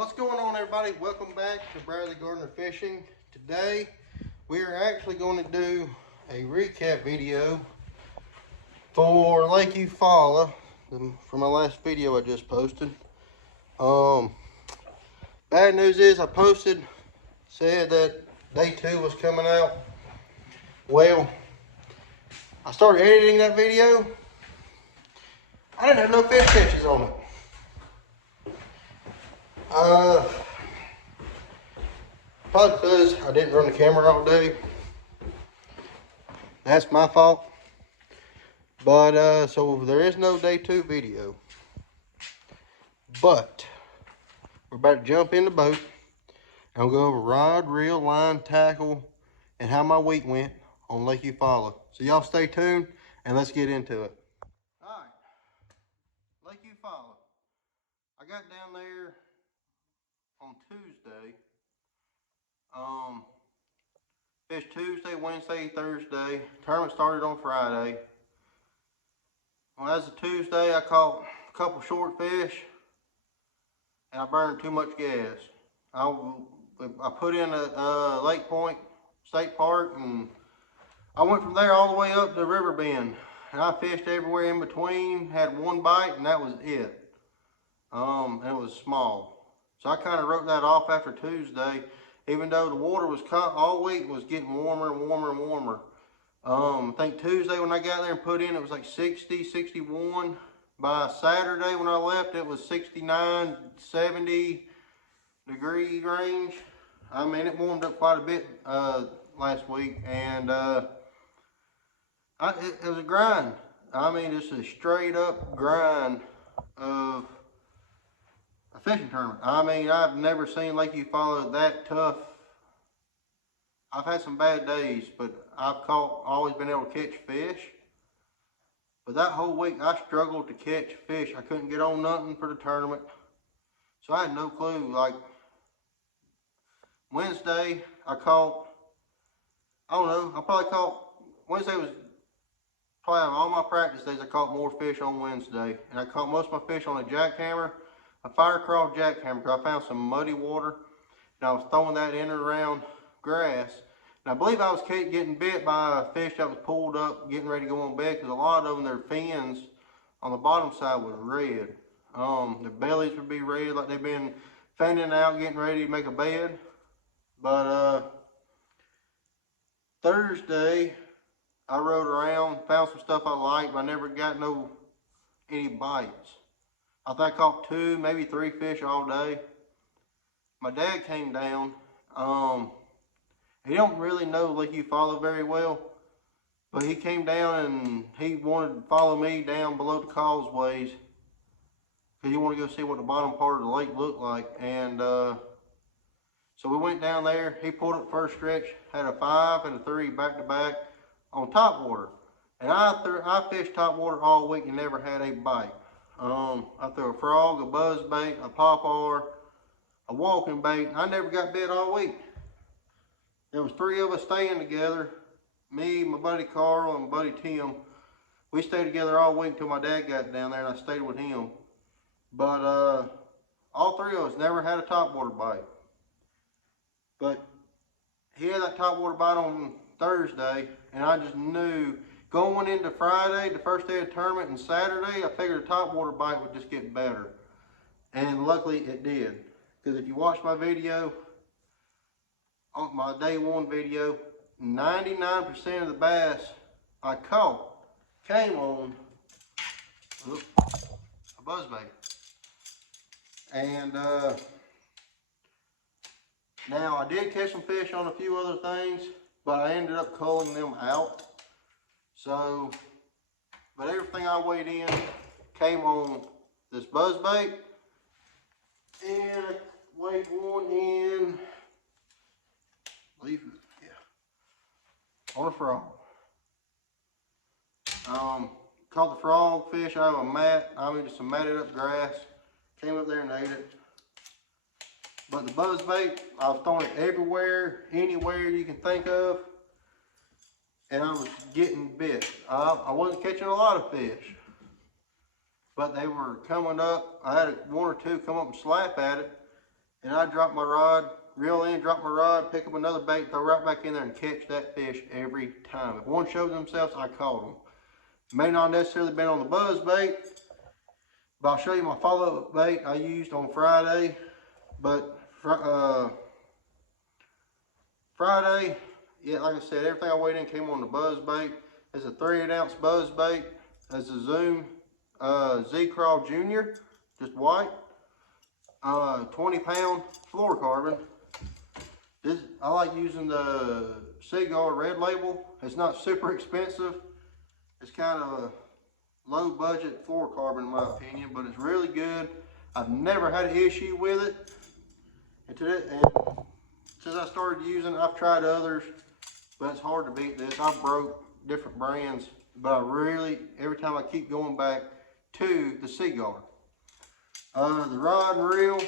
What's going on, everybody? Welcome back to Bradley Gardner Fishing. Today we are actually going to do a recap video for Lake Eufaula from my last video I just posted. Bad news is I said that day 2 was coming out. Well, I started editing that video. I didn't have no fish catches on it. Probably because I didn't run the camera all day. That's my fault. But so there is no day 2 video. But we're about to jump in the boat. And I'll go over rod, reel, line, tackle, and how my week went on Lake Eufaula. So y'all stay tuned and let's get into it. Alright, Lake Eufaula. I got down there on Tuesday. Fished Tuesday, Wednesday, Thursday. Tournament started on Friday. Well, as of Tuesday, I caught a couple short fish, and I burned too much gas. I put in a Lake Point State Park, and I went from there all the way up to River Bend, and I fished everywhere in between. Had one bite, and that was it. And it was small, so I kind of wrote that off after Tuesday. Even though the water was all week was getting warmer and warmer and warmer. I think Tuesday when I got there and put in, it was like 60, 61. By Saturday when I left, it was 69, 70 degree range. I mean, it warmed up quite a bit last week, and it was a grind. I mean, it's a straight up grind of a fishing tournament. I mean, I've never seen Lake Eufaula that tough. I've had some bad days, but I've always been able to catch fish. But that whole week, I struggled to catch fish. I couldn't get on nothing for the tournament. So I had no clue. Like, Wednesday, I don't know, Wednesday was probably on all my practice days, I caught more fish on Wednesday. And I caught most of my fish on a jackhammer. A fire crawl jackhammer, because I found some muddy water, and I was throwing that in and around grass. And I believe I was getting bit by a fish that was pulled up, getting ready to go on bed, because a lot of them, their fins on the bottom side was red. Their bellies would be red, like they've been fanning out, getting ready to make a bed. But Thursday, I rode around, found some stuff I liked, but I never got any bites. I think I caught 2, maybe 3 fish all day. My dad came down. He don't really know Lake Eufaula very well, but he came down and he wanted to follow me down below the causeways because he wanted to go see what the bottom part of the lake looked like. And so we went down there. He pulled up first stretch, had a 5 and a 3 back to back on top water. And I fished top water all week and never had a bite. I threw a frog, a buzz bait, a pawpaw, a walking bait. I never got bit all week. There was 3 of us staying together. Me, my buddy Carl, and my buddy Tim. We stayed together all week until my dad got down there and I stayed with him. But all 3 of us never had a topwater bite. But he had that topwater bite on Thursday, and I just knew going into Friday, the first day of the tournament, and Saturday, I figured a topwater bite would just get better. And luckily it did. Because if you watch my video, on my day 1 video, 99% of the bass I caught came on a buzzbait. And now I did catch some fish on a few other things, but I ended up culling them out. So, but everything I weighed in came on this buzzbait, and I weighed one in, on a frog. Caught the frog fish out of a mat. Just some matted up grass. Came up there and ate it. But the buzzbait, I was throwing it everywhere, anywhere you can think of, and I was getting bit. I wasn't catching a lot of fish, but they were coming up. I had 1 or 2 come up and slap at it, and I drop my rod, reel in, drop my rod, pick up another bait, throw right back in there and catch that fish every time. If one showed themselves, I caught them. May not necessarily been on the buzz bait, but I'll show you my follow-up bait I used on Friday. But Friday, yeah, like I said, everything I weighed in came on the buzz bait. It's a 3/8 ounce buzz bait. It's a Zoom Z-Crawl Junior, just white. 20-pound fluorocarbon. I like using the Seagull Red Label. It's not super expensive. It's kind of a low budget fluorocarbon in my opinion, but it's really good. I've never had an issue with it. And since I started using it, I've tried others, but it's hard to beat this. I've broke different brands, but every time I keep going back to the Seagull. The rod and reel,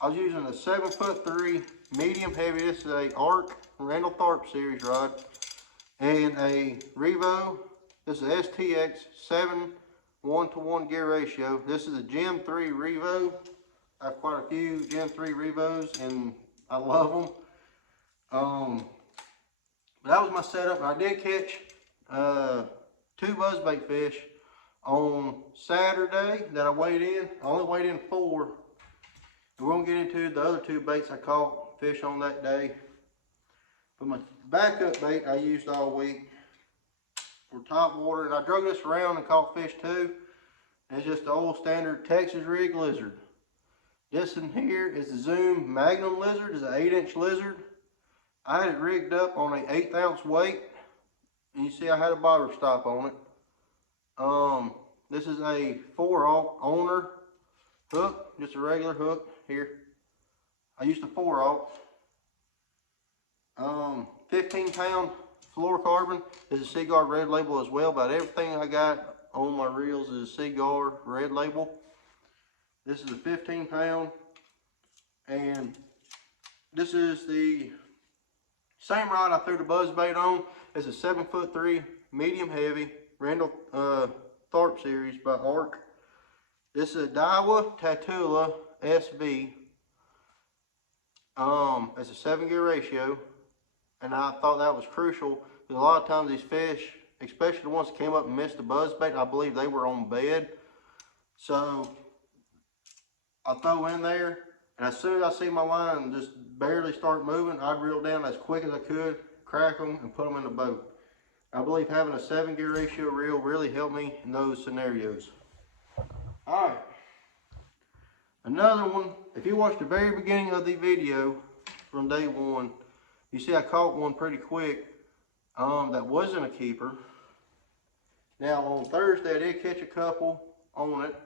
I was using a 7'3" medium heavy. This is a ARC Randall Tharp series rod, and a Revo. This is a STX 7 1-to-1 gear ratio. This is a Gen 3 Revo. I have quite a few Gen 3 Revos, and I love them. But that was my setup. And I did catch 2 buzzbait fish on Saturday that I weighed in. I only weighed in 4. And we're gonna get into the other 2 baits I caught fish on that day. But my backup bait I used all week for top water, and I drug this around and caught fish too. And it's just the old standard Texas rig lizard. This in here is the Zoom Magnum lizard. It's an 8-inch lizard. I had it rigged up on an 1/8 ounce weight, and you see I had a bobber stop on it. This is a 4/0 owner hook, just a regular hook here. I used a 4/0. 15-pound fluorocarbon. This is a Seagull Red Label as well. About everything I got on my reels is Seagull Red Label. This is a 15-pound, and this is the same rod I threw the buzzbait on. It's a 7'3" medium heavy Randall Tharp series by ARC. This is a Daiwa Tatula SV. It's a 7-gear ratio, and I thought that was crucial because a lot of times these fish, especially the ones that came up and missed the buzzbait, I believe they were on bed. So I throw in there, and as soon as I see my line just barely start moving, I'd reel down as quick as I could, crack them, and put them in the boat. I believe having a 7-gear ratio reel really helped me in those scenarios. All right, another one. If you watched the very beginning of the video from day 1, you see I caught one pretty quick that wasn't a keeper. Now on Thursday I did catch a couple on it.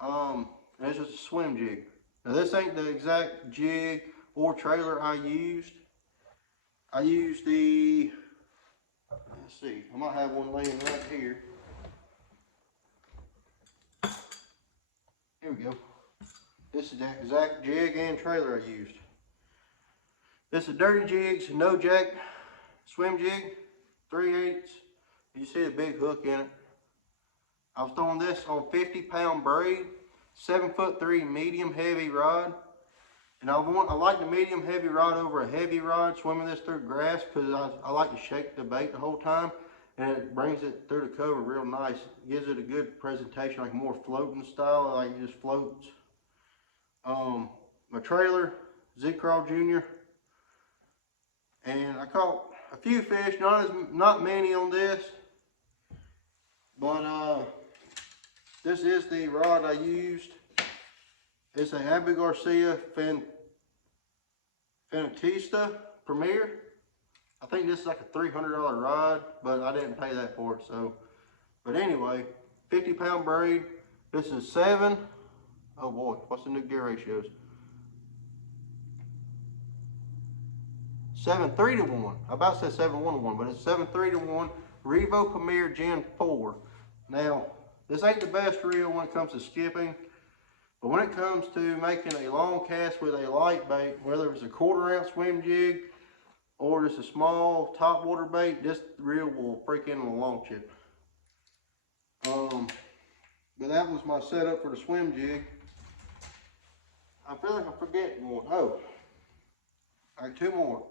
And it's just a swim jig. Now this ain't the exact jig or trailer I used. I used the, let's see, I might have one laying right here. Here we go. This is the exact jig and trailer I used. This is Dirty Jigs, no jack swim jig, 3/8. You see a big hook in it. I was throwing this on 50-pound braid, 7'3" medium heavy rod. And I like the medium heavy rod over a heavy rod swimming this through grass because I like to shake the bait the whole time, and it brings it through the cover real nice. It gives it a good presentation, like more floating style, like it just floats. My trailer, Z-Crawl Junior, and I caught a few fish, not many on this, but this is the rod I used. It's a Abu Garcia Fanatista Premier. I think this is like a $300 rod, but I didn't pay that for it. So, but anyway, 50-pound braid. This is 7. Oh boy, what's the new gear ratios? 7:3-to-1. I about said 7:1-to-1, but it's 7:3-to-1 Revo Premier Gen 4. Now, this ain't the best reel when it comes to skipping, but when it comes to making a long cast with a light bait, whether it's a 1/4 ounce swim jig or just a small top water bait, this reel will freak in on a long chip. But that was my setup for the swim jig. I feel like I'm forgetting one. Oh, all right, two more.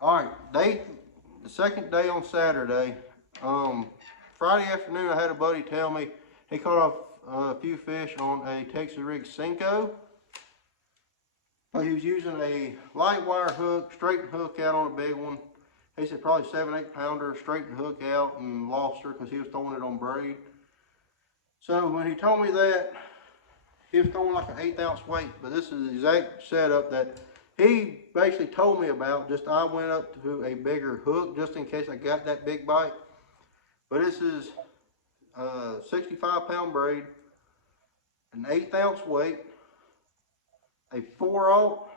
All right, the second day on Saturday, Friday afternoon, I had a buddy tell me he caught off a few fish on a Texas rig Cinco. But he was using a light wire hook, straighten hook out on a big one. He said probably 7-8 pounder, straighten hook out and lost her because he was throwing it on braid. So when he told me that, he was throwing like an 1/8 ounce weight, but this is the exact setup that he basically told me about. Just I went up to a bigger hook just in case I got that big bite. But this is 65 pound braid, an 1/8 ounce weight, a 4/0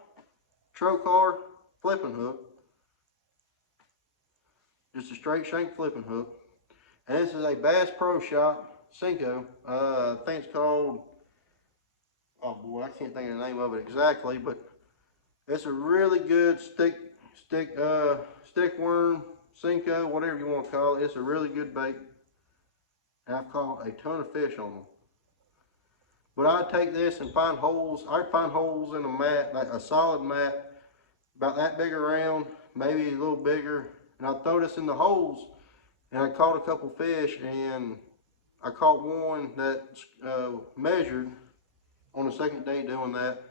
trocar flipping hook, just a straight shank flipping hook, and this is a Bass Pro Shop Cinco. I think it's called, oh boy, I can't think of the name of it exactly, but it's a really good stickworm Cinco, whatever you want to call it. It's a really good bait, and I've caught a ton of fish on them. But I'd take this and find holes. I'd find holes in a mat, like a solid mat, about that big around, maybe a little bigger, and I'd throw this in the holes, and I caught a couple fish, and I caught one that measured on the second day doing that.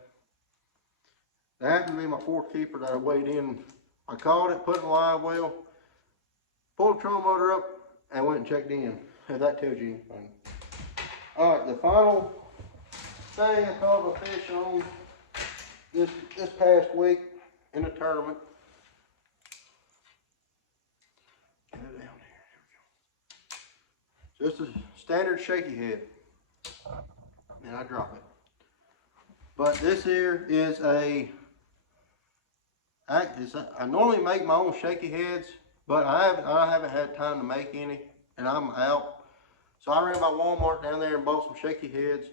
That happened to be my fourth keeper that I weighed in. I caught it, put it in the live well, pulled the trolling motor up, and went and checked in, if that tells you anything. All right, the final thing I caught a fish on this past week in the tournament. Get it down here. Just a standard shaky head, and I drop it. But this here is I normally make my own shaky heads, but I haven't had time to make any, and I'm out. So I ran by Walmart down there and bought some shaky heads.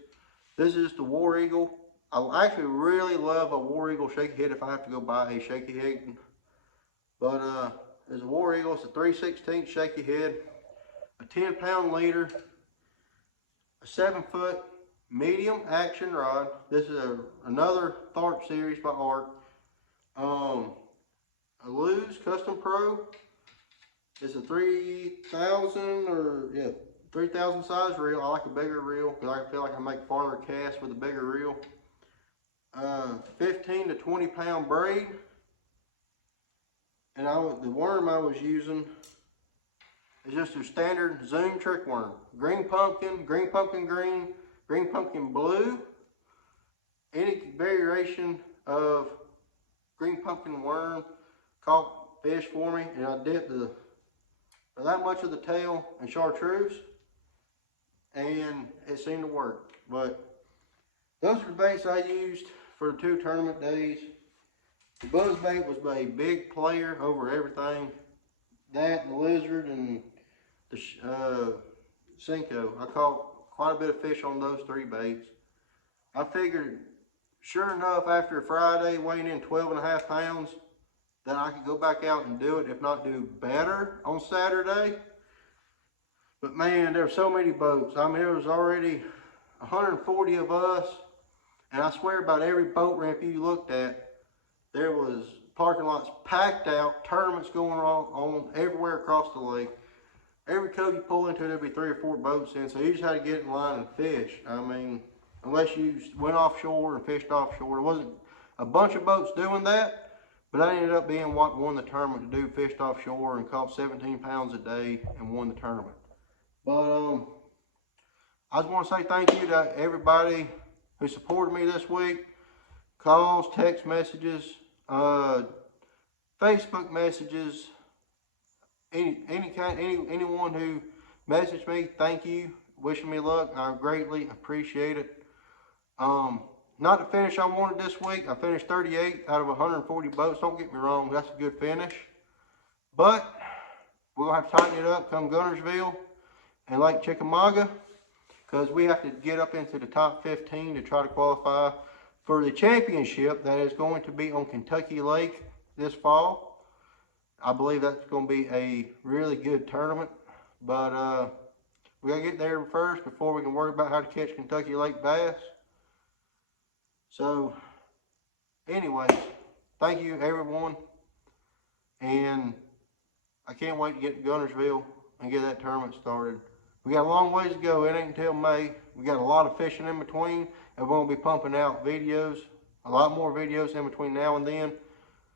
This is the War Eagle. I actually really love a War Eagle shaky head if I have to go buy a shaky head. But there's a War Eagle. It's a 3/16 shaky head, a 10 pound leader, a 7-foot medium action rod. This is another Tharp series by Art. A Lew's Custom Pro. It's a 3,000 size reel. I like a bigger reel because I feel like I make farther casts with a bigger reel. 15 to 20 pound braid. And the worm I was using is just a standard Zoom trick worm. Green pumpkin green, green pumpkin blue. Any variation of green pumpkin worm caught fish for me, and I dipped that much of the tail in chartreuse, and it seemed to work. But those are the baits I used for the 2 tournament days. The buzz bait was a big player over everything. That, the lizard, and the Cinco. I caught quite a bit of fish on those 3 baits. I figured, sure enough, after Friday weighing in 12.5 pounds, that I could go back out and do it, if not do better on Saturday. But man, there were so many boats. I mean, there was already 140 of us, and I swear about every boat ramp you looked at, there was parking lots packed out, tournaments going on everywhere across the lake. Every cove you pull into, there'd be 3 or 4 boats in, so you just had to get in line and fish. I mean, unless you went offshore and fished offshore. There wasn't a bunch of boats doing that, but I ended up being what won the tournament to do, fished offshore and caught 17 pounds a day and won the tournament. But I just want to say thank you to everybody who supported me this week. Calls, text messages, Facebook messages, anyone who messaged me, thank you, wishing me luck. I greatly appreciate it. Not the finish I wanted this week. I finished 38 out of 140 boats. Don't get me wrong, that's a good finish. But we're going to have to tighten it up come Gunnersville and Lake Chickamauga, because we have to get up into the top 15 to try to qualify for the championship that is going to be on Kentucky Lake this fall. I believe that's going to be a really good tournament, but we got to get there first before we can worry about how to catch Kentucky Lake bass. So, anyways, thank you everyone. And I can't wait to get to Gunnersville and get that tournament started. We got a long ways to go. It ain't until May. We got a lot of fishing in between, and we're gonna be pumping out videos, a lot more videos in between now and then.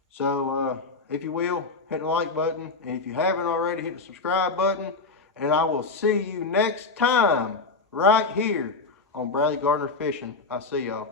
So if you will, hit the like button, and if you haven't already, hit the subscribe button, and I will see you next time right here on Bradley Gardner Fishing. I see y'all.